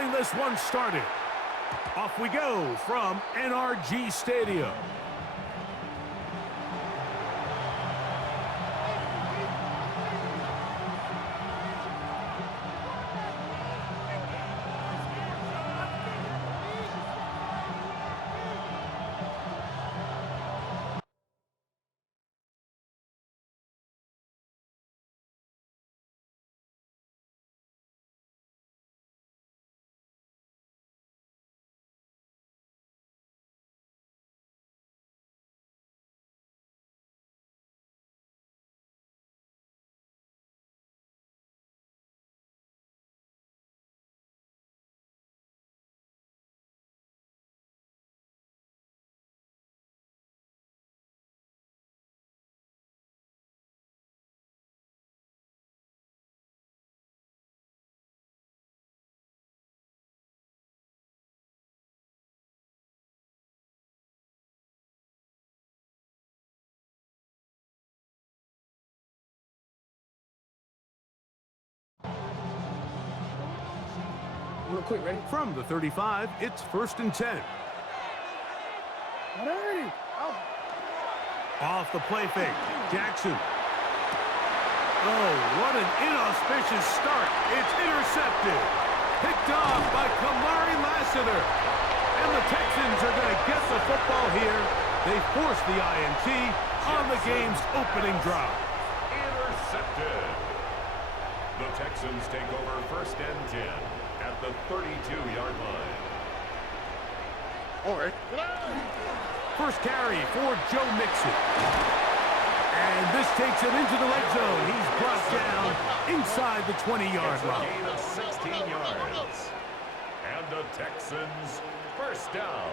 getting this one started. Off we go from NRG Stadium. Real quick, ready? From the 35, it's 1st and 10. Ready. Off the play fake, Jackson. Oh, what an inauspicious start. It's intercepted. Picked off by Kamari Lassiter. And the Texans are going to get the football here. They force the INT on the game's opening drive. Intercepted. The Texans take over 1st and 10 at the 32-yard line. All right. First carry for Joe Mixon. And this takes it into the red zone. He's brought down inside the 20-yard line. Gain of 16 yards. And the Texans first down.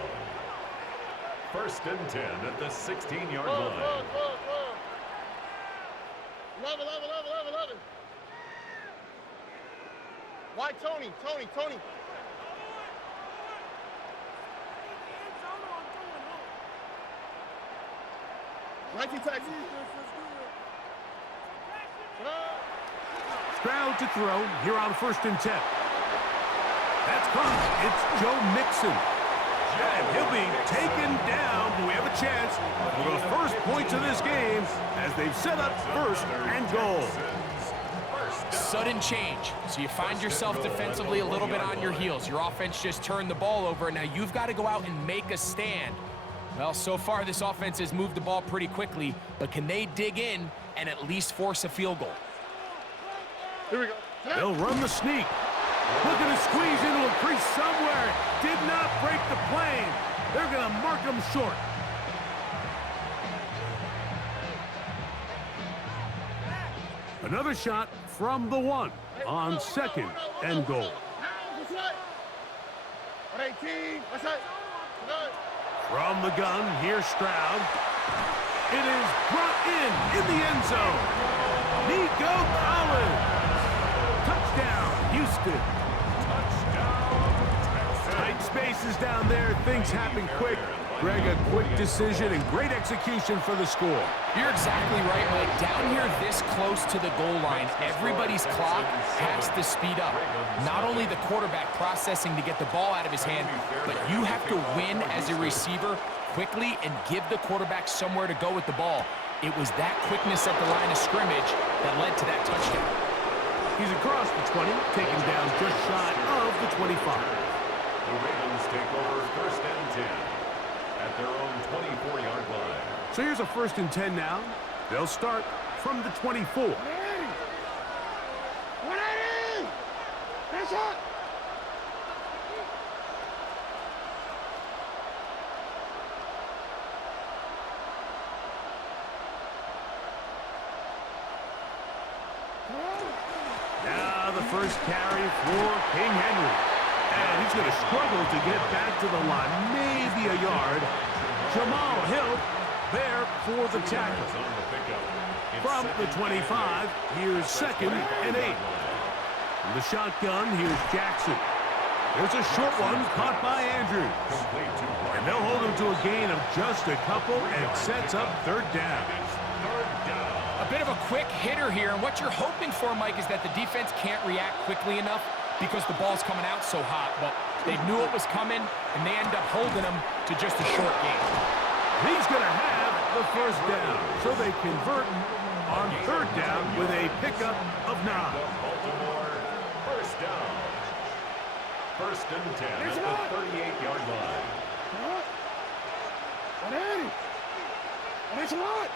1st and 10 at the 16-yard line. 11. Why Tony? 19 Texans. Stroud to throw here on 1st and 10. That's caught. It's Joe Mixon. And he'll be taken down. We have a chance for the first points of this game as they've set up 1st and goal. Sudden change. So you find yourself defensively a little bit on your heels. Your offense just turned the ball over. Now you've got to go out and make a stand. Well, so far this offense has moved the ball pretty quickly, but can they dig in and at least force a field goal? Here we go. They'll run the sneak. Looking to squeeze into a crease somewhere. Did not break the plane. They're going to mark him short. Another shot from the 1 on 2nd and goal. 18. From the gun, here's Stroud. It is brought in the end zone. Nico Collins. Touchdown, Houston. Tight spaces down there. Things happen quick. Greg, a quick decision and great execution for the score. You're exactly right, Mike. Down here this close to the goal line, everybody's clock has to speed up. Not only the quarterback processing to get the ball out of his hand, but you have to win as a receiver quickly and give the quarterback somewhere to go with the ball. It was that quickness at the line of scrimmage that led to that touchdown. He's across the 20, taken down just shy of the 25. The Ravens take over 1st and 10 at their own 24-yard line. So here's a 1st and 10 now. They'll start from the 24. Now the first carry for King Henry. And he's going to struggle to get back to the line, maybe a yard. Jamal Hill there for the tackle. From the 25, here's 2nd and 8. From the shotgun, here's Jackson. There's a short one caught by Andrews. And they'll hold him to a gain of just a couple and sets up 3rd down. A bit of a quick hitter here, and what you're hoping for, Mike, is that the defense can't react quickly enough because the ball's coming out so hot, but they knew it was coming, and they end up holding them to just a short game. He's going to have the first down, so they convert on third down with a pickup of 9. Baltimore, first down. First and 10 at the 38-yard line. It's a lot.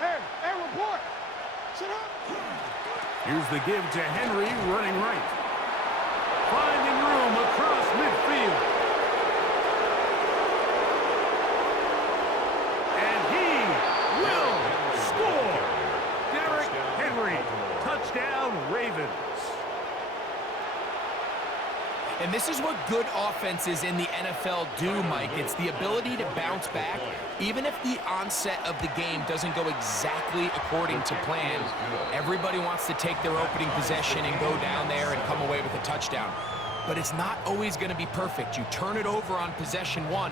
Hey, report. Sit up. Here's the give to Henry running right. Finding room across midfield. And he will score. Derrick Henry. Touchdown, Ravens. And this is what good offenses in the NFL do, Mike. It's the ability to bounce back, even if the onset of the game doesn't go exactly according to plan. Everybody wants to take their opening possession and go down there and come away with a touchdown. But it's not always going to be perfect. You turn it over on possession 1.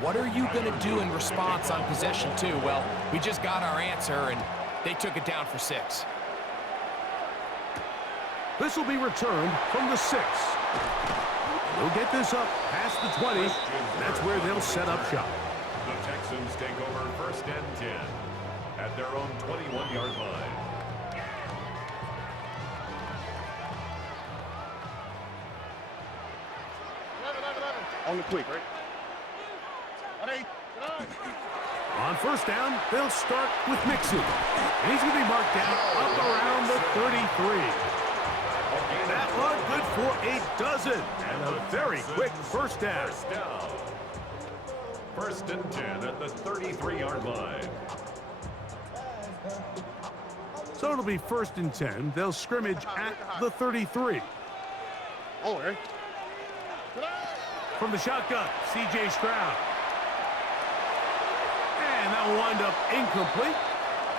What are you going to do in response on possession 2? Well, we just got our answer, and they took it down for 6. This will be returned from the 6. They'll get this up past the 20. That's where they'll set up shop. The Texans take over first and 10 at their own 21-yard line. On the quick, right? On first down, they'll start with Mixon. And he's going to be marked down up around the 33. That one good for a dozen. And a very quick first down. First and 10 at the 33-yard line. So it'll be first and 10. They'll scrimmage at the 33. Oh, right. From the shotgun, C.J. Stroud. And that will wind up incomplete.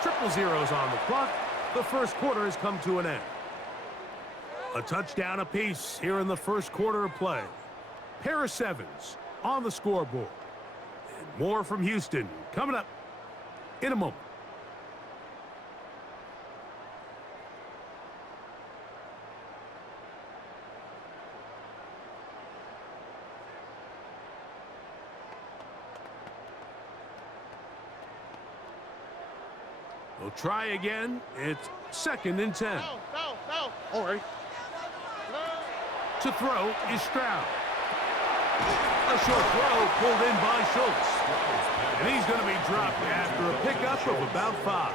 0-0 on the clock. The first quarter has come to an end. A touchdown apiece here in the first quarter of play. Pair of 7s on the scoreboard. And more from Houston coming up in a moment. They'll try again. It's second and 10. All right. To throw is Stroud. A short throw pulled in by Schultz. And he's going to be dropped after a pickup of about 5.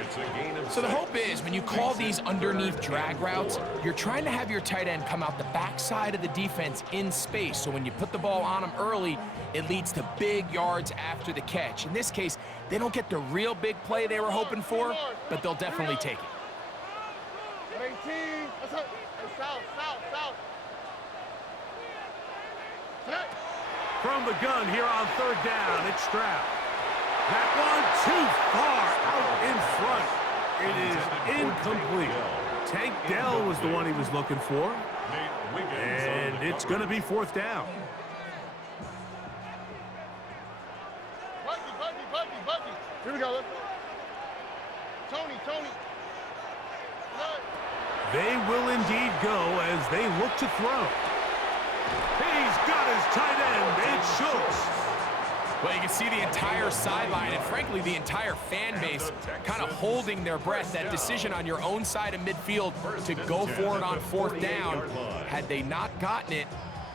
It's a gain of So the 6. hope is when you call these underneath drag routes, you're trying to have your tight end come out the backside of the defense in space. So when you put the ball on him early, it leads to big yards after the catch. In this case, they don't get the real big play they were hoping for, but they'll definitely take it. 18. That's it. South. From the gun here on third down, it's Stroud. That one too far out in front. It is incomplete. Tank Dell was the one he was looking for. And it's going to be fourth down. Buggy. Here we go. Let's go. Tony. They will indeed go as they look to throw. He's got his tight end. It's Schultz. Well, you can see the entire sideline and, frankly, the entire fan base kind of holding their breath. That decision on your own side of midfield to go for it on fourth down, had they not gotten it,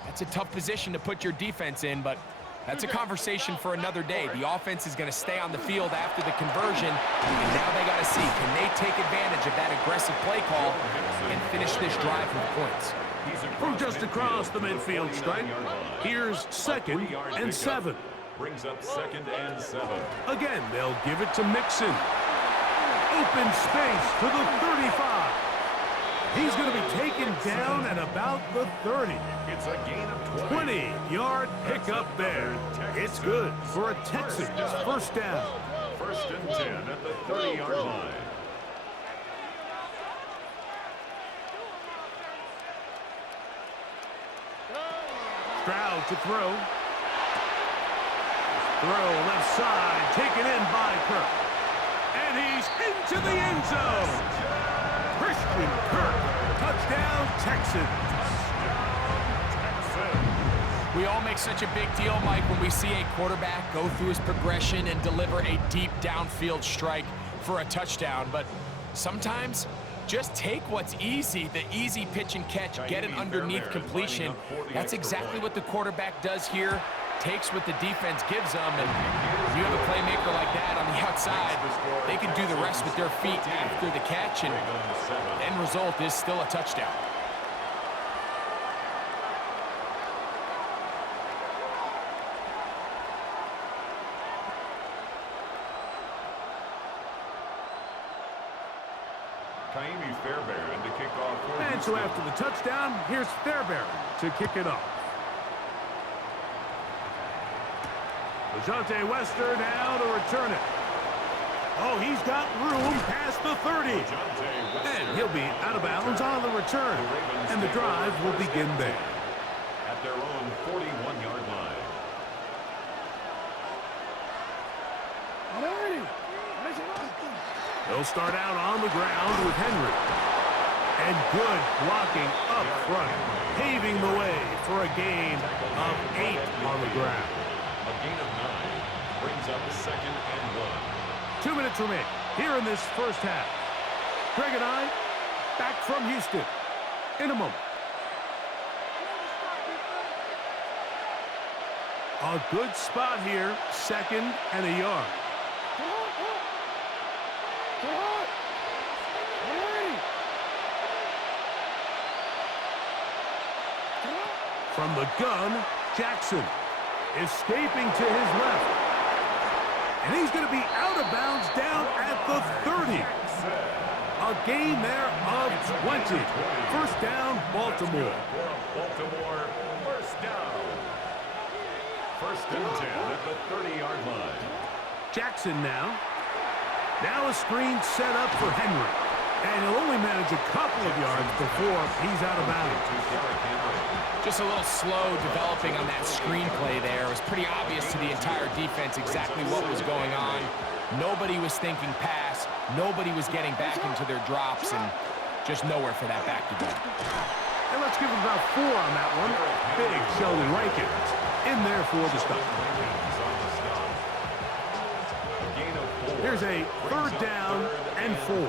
that's a tough position to put your defense in, but that's a conversation for another day. The offense is going to stay on the field after the conversion, and now they got to see, can they take advantage of that aggressive play call and finish this drive with points? From just across the midfield stripe, here's second and 7. Brings up second and 7. Again, they'll give it to Mixon. Open space to the 35. He's going to be taken down at about the 30. It's a gain of 20-yard pickup there. It's good for a Texans first down. First and 10 at the 30-yard line. Stroud to throw. Throw left side, taken in by Kirk. And he's into the end zone. Christian Kirk Touchdown, Texans. We all make such a big deal, Mike, when we see a quarterback go through his progression and deliver a deep downfield strike for a touchdown. But sometimes, just take what's easy, the easy pitch and catch, get an underneath completion. That's exactly what the quarterback does here. Takes what the defense gives them, and you have a playmaker like that on the outside, they can do the rest with their feet after the catch, and the end result is still a touchdown. Fairbairn to kick off. And so after the touchdown, here's Fairbairn to kick it off. Lejante Wester now to return it. Oh, he's got room past the 30. And he'll be out of bounds on the return. And the drive will begin there. At their own 41-yard line. They'll start out on the ground with Henry. And good blocking up front, paving the way for a gain of 8 on the ground. A gain of 9 brings up 2nd and 1. 2 minutes remain here in this first half. Greg and I back from Houston in a moment. A good spot here, 2nd and a yard. From the gun, Jackson escaping to his left. And he's going to be out of bounds down at the 30. A gain there of 20. First down, Baltimore. Baltimore, first down. 1st and 10 at the 30-yard line. Jackson now. Now a screen set up for Henry. And he'll only manage a couple of yards before he's out of bounds. Just a little slow developing on that screenplay there. It was pretty obvious to the entire defense exactly what was going on. Nobody was thinking pass. Nobody was getting back into their drops, and just nowhere for that back to go. And let's give him about 4 on that one. Big Sheldon Rankins in there for the stop. Here's a 3rd down and 4.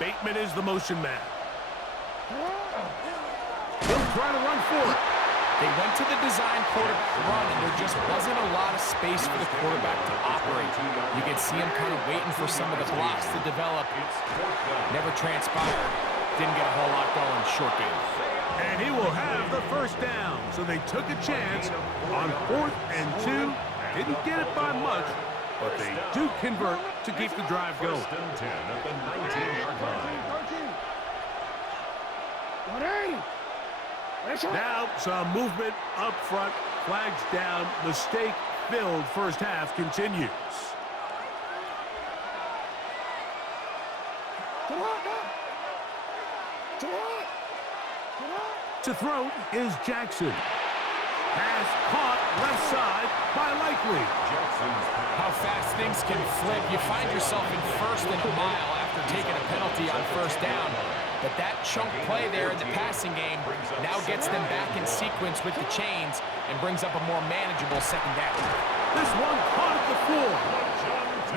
Bateman is the motion man. He'll try to run for it. They went to the design quarterback run, and there just wasn't a lot of space for the quarterback to operate. You could see him kind of waiting for some of the blocks to develop. Never transpired. Didn't get a whole lot going. Short game. And he will have the first down. So they took a chance on 4th and 2. Didn't get it by much, but they do convert to keep the drive going. 1st and 10 at the 19-yard line. Now some movement up front. Flags down. Mistake-filled first half continues. To throw is Jackson. Pass caught left side by Likely. How fast things can flip. You find yourself in 1st and a mile after taking a penalty on 1st down. But that chunk play there in the passing game now gets them back in sequence with the chains and brings up a more manageable 2nd down. This one caught at the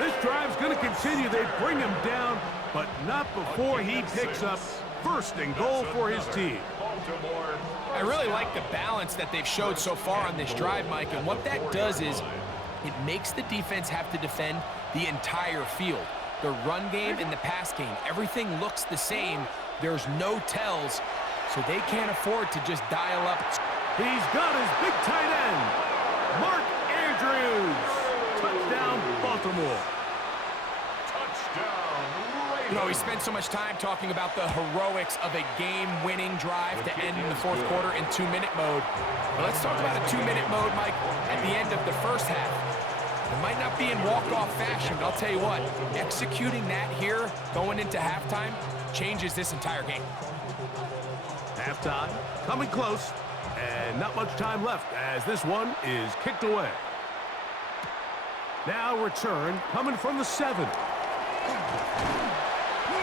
4. This drive's going to continue. They bring him down, but not before he picks up 1st and goal for his team. I really like the balance that they've showed so far on this drive, Mike, and what that does is it makes the defense have to defend the entire field. The run game and the pass game, everything looks the same. There's no tells, so they can't afford to just dial up. He's got his big tight end, Mark Andrews. Touchdown, Baltimore. You know, we spent so much time talking about the heroics of a game-winning drive to end in the 4th quarter in 2-minute mode. But let's talk about a 2-minute mode, Mike, at the end of the first half. It might not be in walk-off fashion, but I'll tell you what, executing that here, going into halftime, changes this entire game. Halftime, coming close, and not much time left as this one is kicked away. Now return coming from the 7.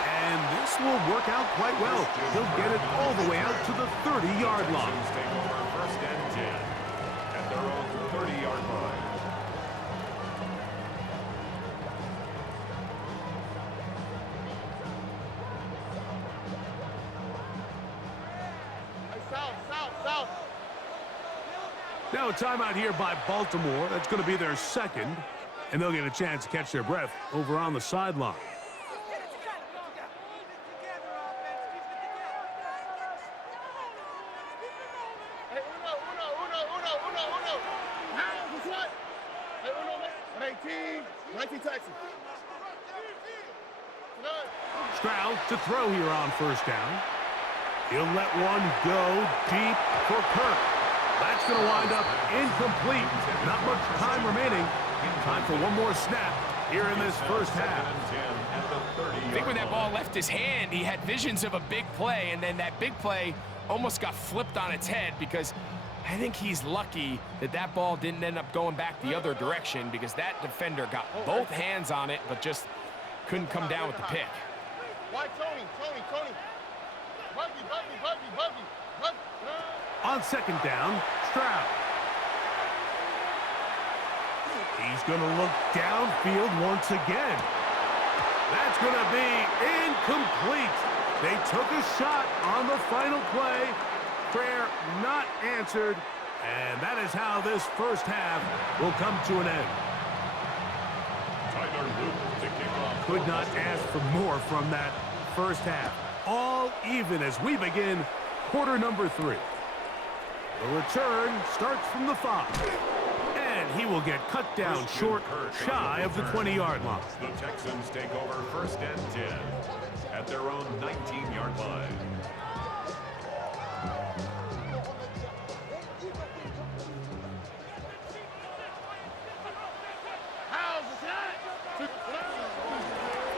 And this will work out quite well. He'll get it all the way out to the 30-yard line. Take over first and 10 at their own 30-yard line. South. Now a timeout here by Baltimore. That's going to be their second. And they'll get a chance to catch their breath over on the sideline. Hey, Uno. Now, what's what? Hey, Uno, 19 Texans. Stroud to throw here on first down. He'll let one go deep for Kirk. That's going to wind up incomplete. Not much time remaining. Time for one more snap here in this first half. I think when that ball left his hand, he had visions of a big play, and then that big play almost got flipped on its head because I think he's lucky that that ball didn't end up going back the other direction because that defender got both hands on it but just couldn't come down with the pick. Why Tony? Buggy. On second down, Stroud. He's going to look downfield once again. That's going to be incomplete. They took a shot on the final play. Prayer not answered. And that is how this first half will come to an end. Tyler Luke to kick off. Could not ask for more from that first half. All even as we begin quarter number 3. The return starts from the 5. And he will get cut down short, shy of the 20-yard line. The Texans take over first and 10 at their own 19-yard line.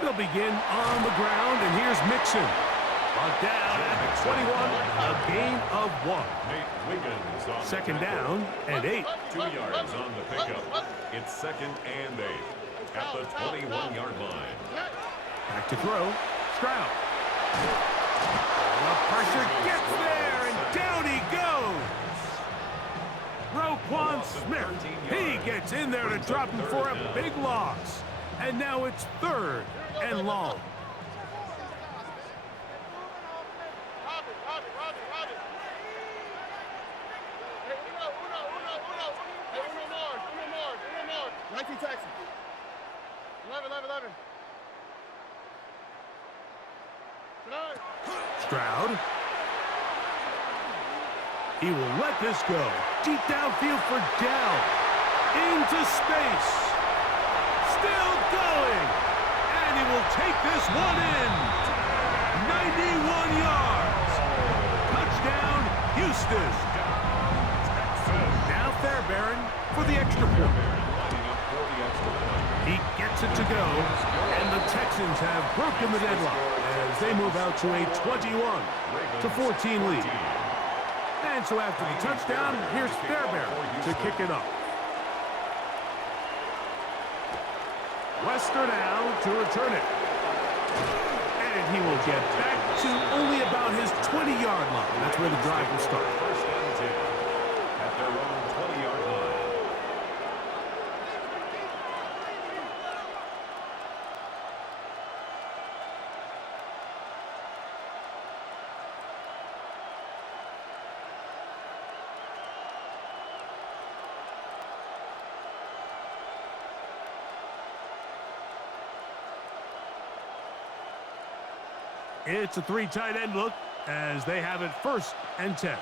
They'll begin on the ground, and here's Mixon. Brought down at the 21, a gain of 1. Second down and 8. 2 yards on the pickup. It's second and 8 at the 21-yard line. Back to throw, Stroud. The pressure gets there, and down he goes. Roquan Smith, he gets in there to drop him for a big loss. And now it's third and long. Robbie. Hey, Uno Mars. 19 Texans. 11. Stroud. He will let this go. Deep downfield for Dell. Into space. Still going. And he will take this one in. 91 yards. Touchdown, Houston. Now Fairbairn for the extra point. He gets it to go. And the Texans have broken the deadlock as they move out to a 21-14 lead. And so after the touchdown, here's Fairbairn to kick it off. Wester now to return it. And he will get back to only about his 20-yard line. That's where the drive will start. First and 10 at their own 20-yard line. It's a 3 tight end look as they have it first and 10.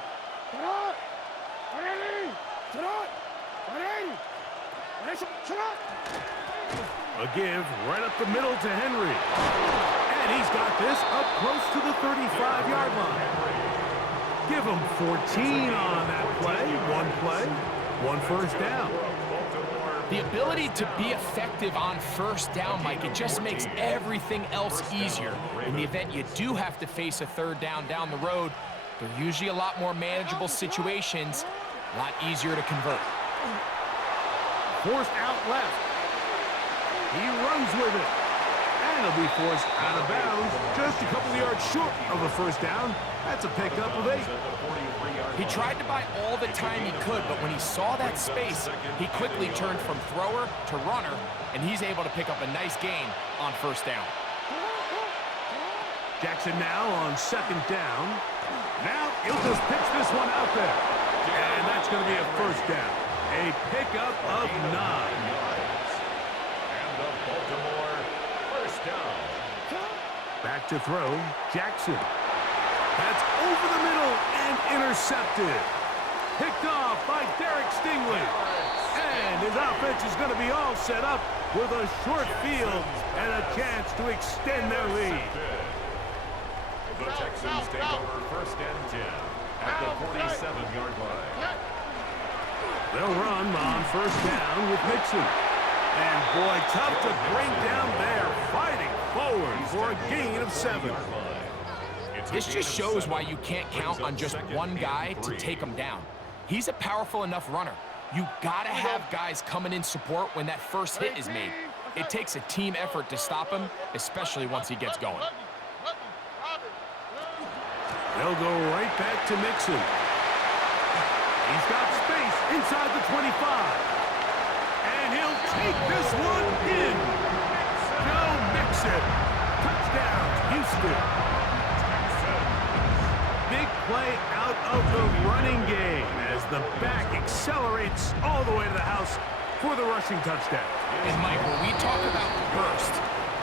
A give right up the middle to Henry. And he's got this up close to the 35-yard line. Give him 14 on that play, one first down. The ability to be effective on first down, Mike, it just makes everything else easier. In the event you do have to face a third down the road, they're usually a lot more manageable situations, a lot easier to convert. Forced out left. He runs with it. And he'll be forced out of bounds. Just a couple of yards short of a first down. That's a pickup of 8. He tried to buy all the time he could, but when he saw that space, he quickly turned from thrower to runner, and he's able to pick up a nice gain on first down. Jackson now on second down. Now he'll just pitch this one out there. And that's going to be a first down. A pickup of 9. And the Baltimore first down. Back to throw, Jackson. That's over the middle and intercepted. Picked off by Derek Stingley. And his offense is going to be all set up with a short field and a chance to extend their lead. The Texans take over first and 10 at the 47-yard line. They'll run on first down with Mixon. And boy, tough to bring down there, fighting forward for a gain of 7. This just shows why you can't count on just one guy to take him down. He's a powerful enough runner. You gotta have guys coming in support when that first hit is made. It takes a team effort to stop him, especially once he gets going. They'll go right back to Mixon. He's got space inside the 25. And he'll take this one in. Joe Mixon. Touchdown, Houston. Big play out of the running game as the back accelerates all the way to the house for the rushing touchdown. And Mike, when we talk about burst,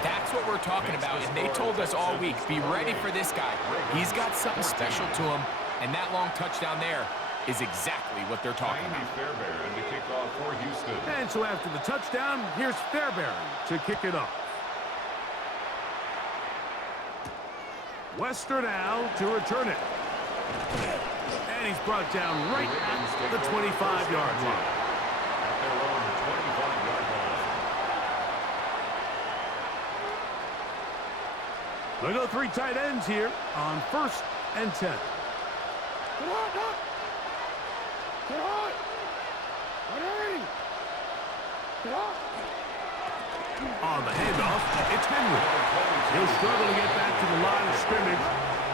that's what we're talking about. And they told us all week, be ready for this guy. He's got something special to him, and that long touchdown there is exactly what they're talking about. Fairbairn to kick off for Houston. And so after the touchdown, here's Fairbairn to kick it off. Wester now to return it. And he's brought down right at the 25-yard line. At their own 25-yard line. They'll go 3 tight ends here on first and 10. On the handoff, it's Henry. He'll struggle to get back to the line of scrimmage.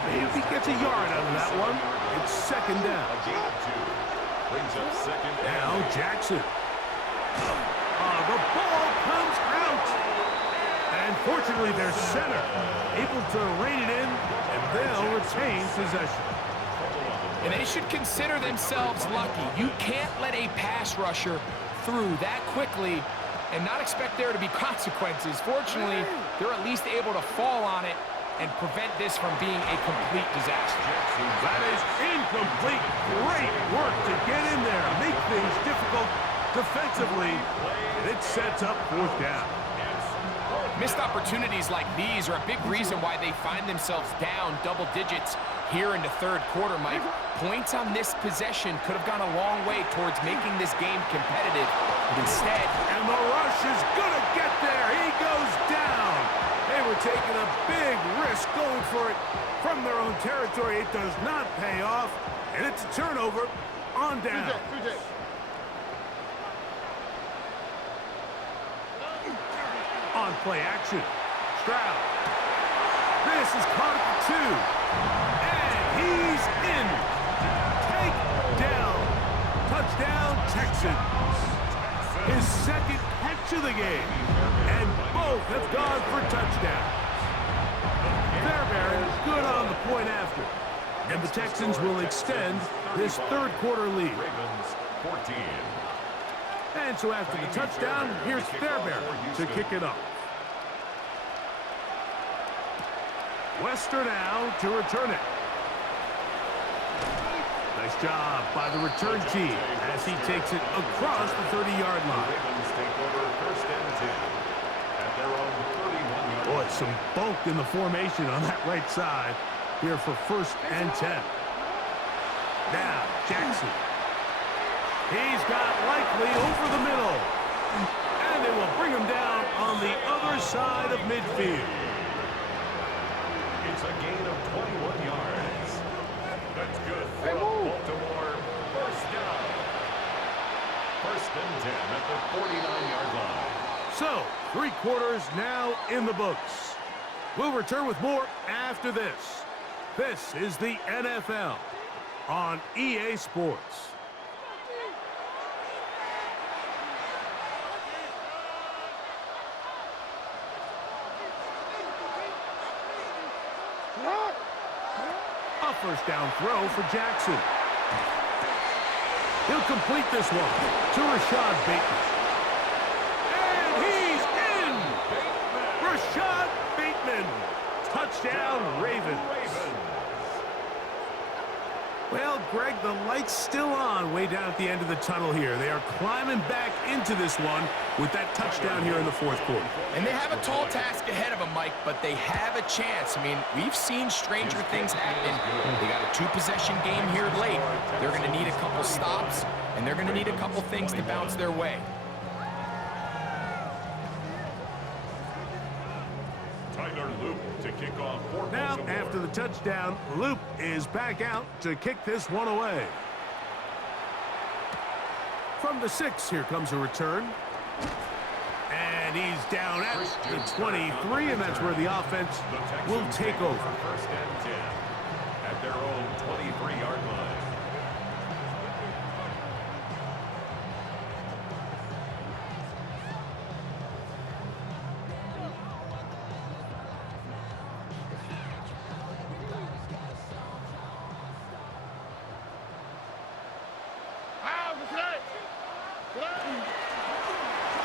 Maybe he gets a yard out of that one. It's second down. A gain of 2. Brings up second Now down. Jackson. The ball comes out. And fortunately, their center able to rein it in, and they'll retain possession. And they should consider themselves lucky. You can't let a pass rusher through that quickly and not expect there to be consequences. Fortunately, they're at least able to fall on it and prevent this from being a complete disaster. That is incomplete. Great work to get in there, make things difficult defensively, and it sets up fourth down. Missed opportunities like these are a big reason why they find themselves down double digits here in the third quarter, Mike. Points on this possession could have gone a long way towards making this game competitive, but instead... And the rush is gonna get there. He goes down. They were taking a big risk going for it from their own territory. It does not pay off, and it's a turnover on down. On play action, Stroud. This is caught at the 2, and he's in. Take down. Touchdown, Texans. His second catch of the game, and both have gone for touchdowns. Fairbairn is good on the point after, and the Texans will extend this third quarter lead. Ravens 14. And so after the touchdown, here's Fairbairn to kick it off. Wester now to return it. Nice job by the return team as he takes it across the 30-yard line. Ravens take over first and 10 at their own 31-yard line. Boy, some bulk in the formation on that right side here for first and 10. Now, Jackson. He's got Likely over the middle. And they will bring him down on the other side of midfield. It's a gain of 21 yards. That's good for a Baltimore first down. First and 10 at the 49-yard line. So, Three quarters now in the books. We'll return with more after this. This is the NFL on EA Sports. A first down throw for Jackson. He'll complete this one to Rashad Bateman. And he's in! Rashad Bateman. Touchdown, Ravens. Well, Greg, the light's still on way down at the end of the tunnel here. They are climbing back into this one with that touchdown here in the fourth quarter. And they have a tall task ahead of them, Mike, but they have a chance. I mean, we've seen stranger things happen. They got a two-possession game here late. They're going to need a couple stops, and they're going to need a couple things to bounce their way. To kick off now, after the touchdown, Loop is back out to kick this one away. From the 6, here comes a return. And he's down at the 23, and that's where the offense will take over. First and 10 at their own 23-yard line.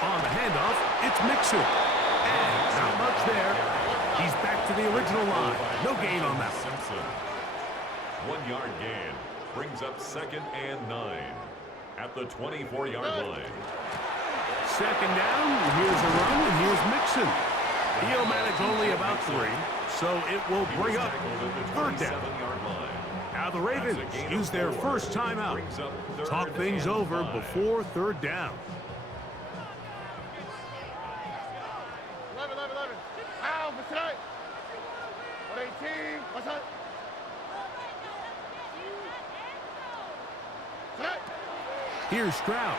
On the handoff, it's Mixon. And not much there. He's back to the original line. No gain on that. Simpson. 1-yard gain brings up 2nd and 9 at the 24-yard line. Second down, here's a run, and here's Mixon. He'll manage only about 3, so it will bring up third down. Now the Ravens use their first timeout. Talk things over before third down. 11. Ow, for tonight. 118. What's up? Tonight. Here's Stroud.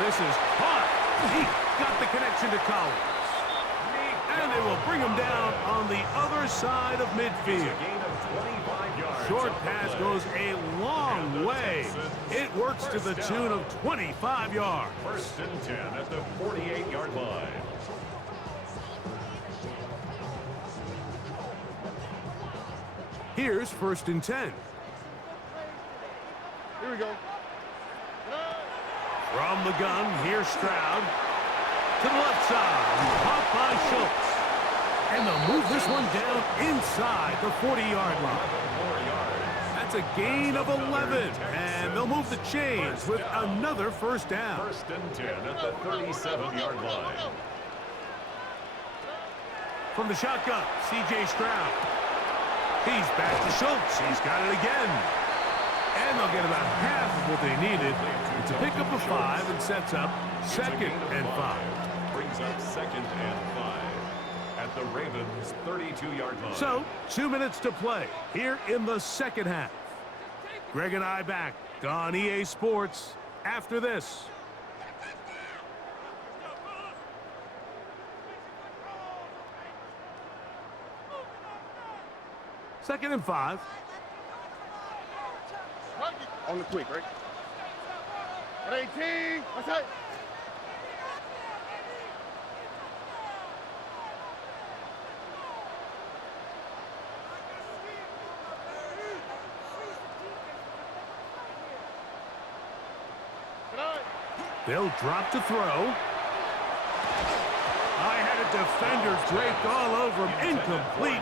This is caught. He got the connection to Collins. And they will bring him down on the other side of midfield. Short pass goes a long way. It works to the tune of 25 yards. First and 10 at the 48-yard line. Here's first and 10. Here we go. From the gun, here's Stroud. To the left side, caught by Schultz. And they'll move this one down inside the 40-yard line. That's a gain of 11. And they'll move the chains with another first down. First and 10 at the 37-yard line. From the shotgun, C.J. Stroud. He's back to Schultz. He's got it again. And they'll get about half of what they needed. It's a pickup of 5 and sets up 2nd and 5. Brings up 2nd and 5 at the Ravens' 32-yard line. So, 2 minutes to play here in the second half. Greg and I back on EA Sports after this. Second and 5. On the quick, right? 118. What's up? They'll drop to throw. I had a defender draped all over him. Incomplete.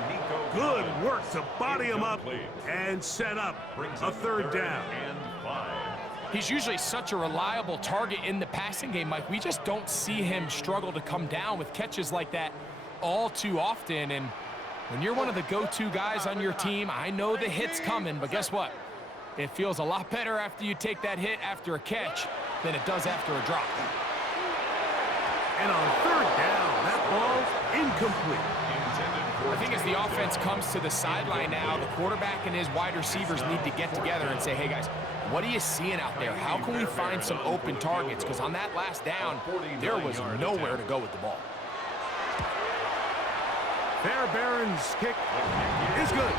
Good work to body him up and set up a third down. He's usually such a reliable target in the passing game, Mike. We just don't see him struggle to come down with catches like that all too often. And when you're one of the go-to guys on your team, I know the hit's coming, but guess what? It feels a lot better after you take that hit after a catch than it does after a drop. And on third down, that ball's incomplete. Intended for I think as the offense comes to the sideline now, the quarterback and his wide receivers need to get together and say, hey, guys, what are you seeing out there? How can we find some open targets? Because on that last down, there was nowhere to go with the ball. Fairbairn's kick is good.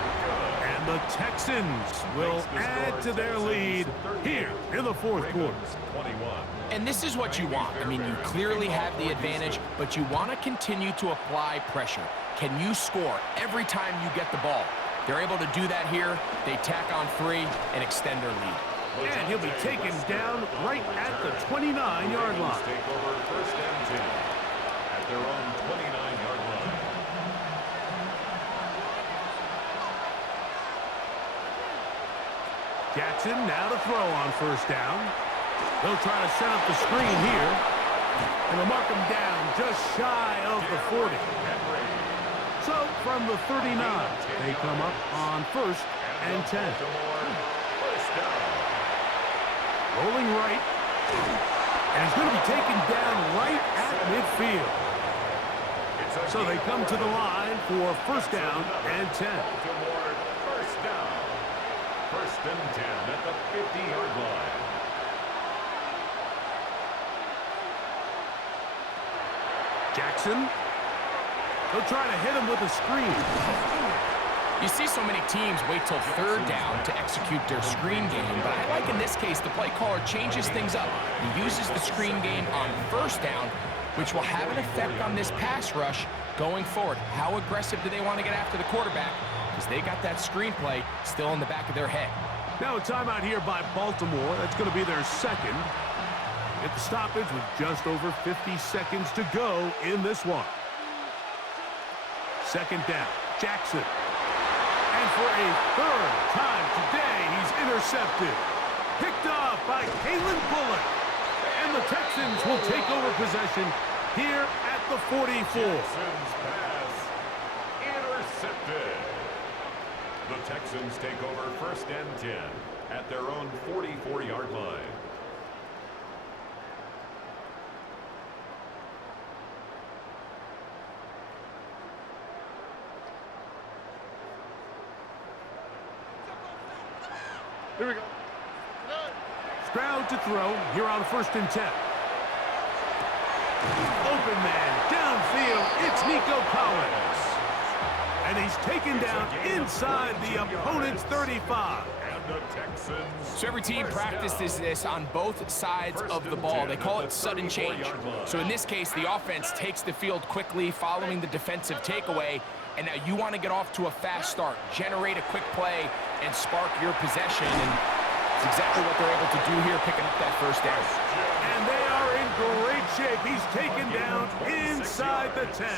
And the Texans will add to their lead here in the fourth quarter. And this is what you want. I mean, you clearly have the advantage, but you want to continue to apply pressure. Can you score every time you get the ball? They're able to do that here. They tack on 3 and extend their lead. And he'll be taken down right at the 29-yard line. Take over first and 10 at their own 29-yard line. Jackson now to throw on first down. They'll try to set up the screen here. And they'll mark him down just shy of the 40. So from the 39, they come up on first and 10. Rolling right. And he's going to be taken down right at midfield. So they come to the line for first down and 10. First down. First and 10 at the 50-yard line. Jackson. They'll try to hit him with a screen. You see so many teams wait till third down to execute their screen game, but I like in this case the play caller changes things up. He uses the screen game on first down, which will have an effect on this pass rush going forward. How aggressive do they want to get after the quarterback? Because they got that screenplay still in the back of their head. Now a timeout here by Baltimore. That's going to be their second. At the stoppage with just over 50 seconds to go in this one. Second down, Jackson. And for a third time today, he's intercepted. Picked off by Kalen Bullock. And the Texans will take over possession here at the 44. Jackson's pass intercepted. The Texans take over first and 10 at their own 44-yard line. Here we go. Stroud to throw here on first and 10. Open man downfield. It's Nico Collins. And he's taken down inside the opponent's 35. And the Texans. So every team practices this on both sides of the ball. They call it sudden change. So in this case, the offense takes the field quickly following the defensive takeaway. And now you want to get off to a fast start, generate a quick play, and spark your possession. And it's exactly what they're able to do here, picking up that first down. And they are in great shape. He's taken down inside the 10.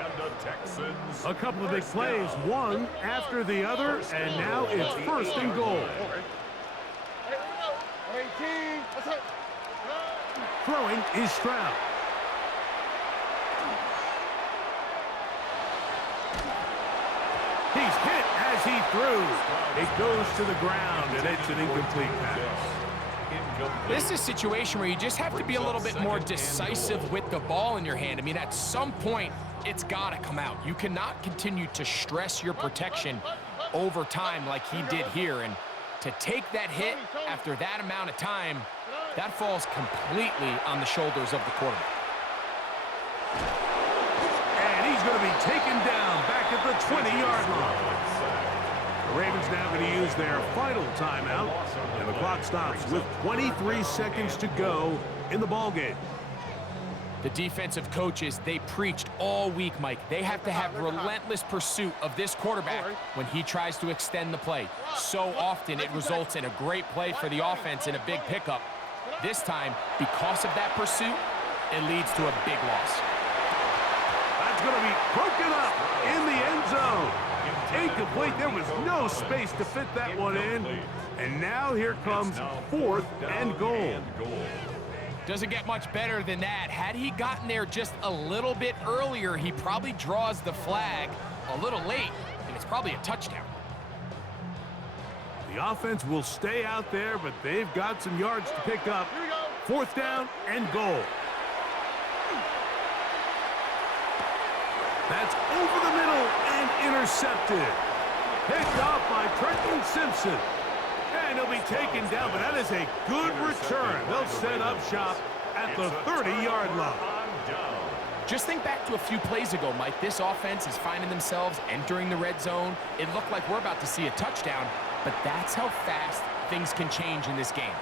And the Texans. A couple of big plays, one after the other, and now it's first and goal. 18. Let's hit. Throwing is Stroud. He's hit as he throws. It goes to the ground, and it's an incomplete pass. This is a situation where you just have to be a little bit more decisive with the ball in your hand. I mean, at some point, it's got to come out. You cannot continue to stress your protection over time like he did here. And to take that hit after that amount of time, that falls completely on the shoulders of the quarterback. And he's going to be taken down back at the 20-yard line. The Ravens now going to use their final timeout, and the clock stops with 23 seconds to go in the ballgame. The defensive coaches, they preached all week, Mike. They have to have relentless pursuit of this quarterback when he tries to extend the play. So often it results in a great play for the offense and a big pickup. This time, because of that pursuit, it leads to a big loss. That's going to be broken up in the end zone. Incomplete. There was no space to fit that one in. And now here comes fourth and goal. Doesn't get much better than that. Had he gotten there just a little bit earlier, he probably draws the flag a little late, and it's probably a touchdown. The offense will stay out there, but they've got some yards to pick up. Fourth down and goal. That's over the middle intercepted. Picked off by Trenton Simpson. And he'll be taken down, but that is a good return. They'll set up shop at the 30-yard line. Just think back to a few plays ago, Mike. This offense is finding themselves entering the red zone. It looked like we're about to see a touchdown, but that's how fast things can change in this game.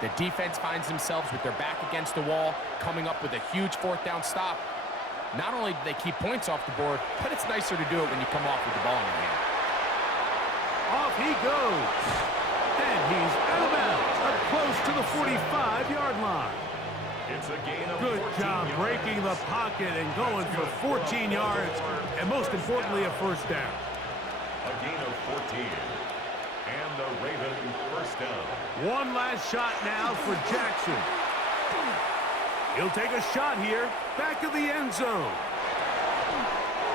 The defense finds themselves with their back against the wall, coming up with a huge fourth down stop. Not only do they keep points off the board, but it's nicer to do it when you come off with the ball in your hand. Off he goes. And he's out of bounds, up close to the 45-yard line. It's a gain of Good job breaking the pocket and going for 14 yards, and most importantly, a first down. A gain of 14. And the Ravens first down. One last shot now for Jackson. He'll take a shot here, back of the end zone.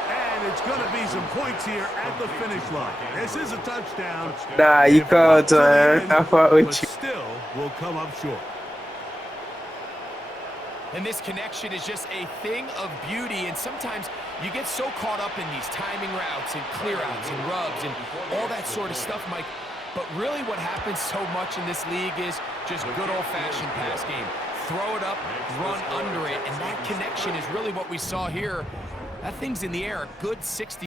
And it's going to be some points here at the finish line. This is a touchdown. Nah, you called, man. I fought with but you. still will come up short. And this connection is just a thing of beauty, and sometimes you get so caught up in these timing routes and clear outs and rubs and all that sort of stuff, Mike. But really what happens so much in this league is just good old-fashioned pass game. Throw it up, run under it, and that connection is really what we saw here. That thing's in the air, a good 60